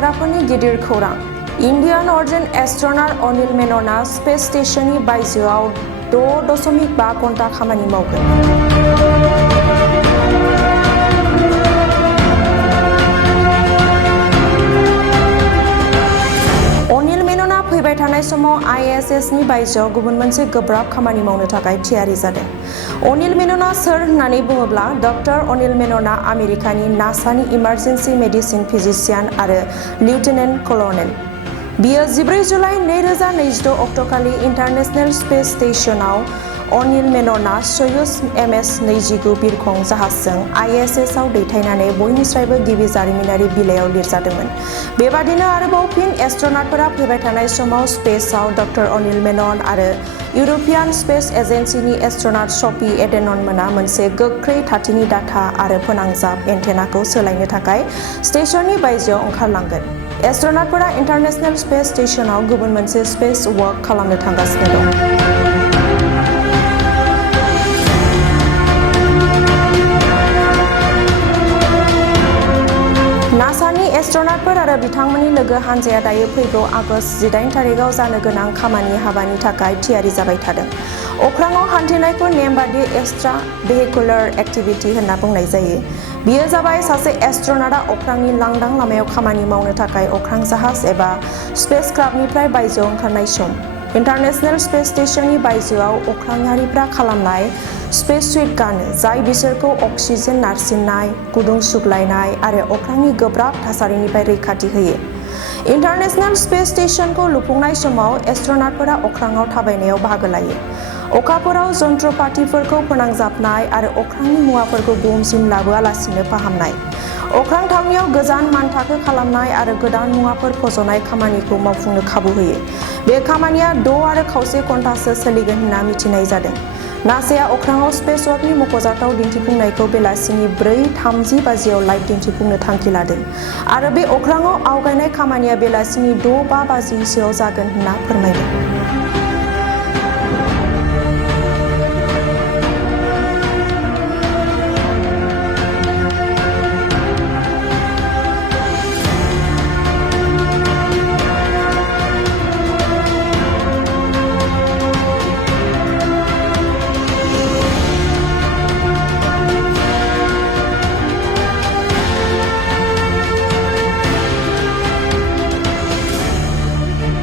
फरायग्राफोरनि गिदिर खौरां। इन्डियान अर्जिन एस्ट्रनाट अनिल मेनना स्पेस स्टेशननि बायजोआव 6.5 घन्टा खामानि मावगोन। अनिल मेनना फैबाय थानाय समाव ISS-नि बायजोआव गुबुन मोनसे गोब्राब खामानि मावनो थाखाय थियारि जादों। अनिल मेनना सोर होननानै बुङोब्ला डक्टर अनिल मेनना आमेरिकानि नासानि इमारजेन्सि मेडिसिन फिजिशियान आरो लिउटेनेन्ट कलनेल। बियो 14 जुलाइ 2026 अक्ट'खालि इन्टारनेशनेल स्पेस स्टेशनाव अनिल मेनना सयुज MS-29 बिरखं जाहाजजों ISS-आव दैथायनानै बयनिफ्रायबो गिबि जारिमिनारि बिलाइयाव लिरजादोंमोन। बेबादिनो आरोबाव फिन एस्ट्रनाटफोरा फैबाय थानाय समाव स्पेसआव डक्टर अनिल मेनन आरो इउर'पियान स्पेस एजेन्सिनि एस्ट्रनाट सफी एडेननमोना मोनसे गोख्रै थाथिनि डाटा आरो फोनांजाब एन्टेनाखौ सोलायनो थाखाय स्टेशननि बायजोआव ओंखारलांगोन। एस्ट्रनाटफोरा इन्टारनेशनेल स्पेस स्टेशनाव गुबुन मोनसे स्पेस वाक खालामनो थांगासिनो दं। नासानि एस्ट्रनाटफोर आरो बिथांमोननि लोगो हानजाया दायो फैगौ आगस्त 18 थारिखआव जानो गोनां खामानि हाबानि थाखाय थियारि जाबाय थादों। अख्राङाव हान्थिनायखौ नेमबादि एक्सट्रा भेहिकुलार एक्टिभिटि होनना बुंनाय जायो। बेयो जाबाय सासे एस्ट्रनाटआ अख्रांनि लांदां लामायाव खामानि मावनो थाखाय अख्रां जाहाज एबा स्पेसक्राफ्टनिफ्राय बायजोआव ओंखारनाय सम। इन्टारनेशनेल स्पेस स्टेशननि बायजोआव अख्राङारिफ्रा खालामनाय स्पेससुइट गानो, जाय बिसोरखौ अक्सिजेन नारसिननाय, गुदुं सुग्लायनाय आरो अख्रांनि गोब्राब थासारिनिफ्राय रैखाथि होयो। इन्टारनेशनेल स्पेस स्टेशनखौ लुफुंनाय समाव एस्ट्रनाटफोरा अख्राङाव थाबायनायाव बाहागो लायो, अखाफोराव जन्त्रपातिफोरखौ फोनांजाबनाय आरो अख्रांनि मुवाफोरखौ बुहुमसिम लाबोआलासिनो फाहामनाय, अख्रां थावनियाव गोजान मानथाखो खालामनाय आरो गोदान मुवाफोर फज'नाय खामानिखौ मावफुंनो खाबु होयो। बे खामानिया 6.25 घन्टासो सोलिगोन होनना मिथिनाय जादों। नासाया अख्राङाव स्पेसवाकनि मख'जाथाव दिन्थिफुंनायखौ बेलासिनि 4:30 बाजियाव लाइभ दिन्थिफुंनो थांखि लादों आरो बे अख्राङाव आवगायनाय खामानिया बेलासिनि 6:05 बाजिसोआव जागोन होनना फोरमायदों।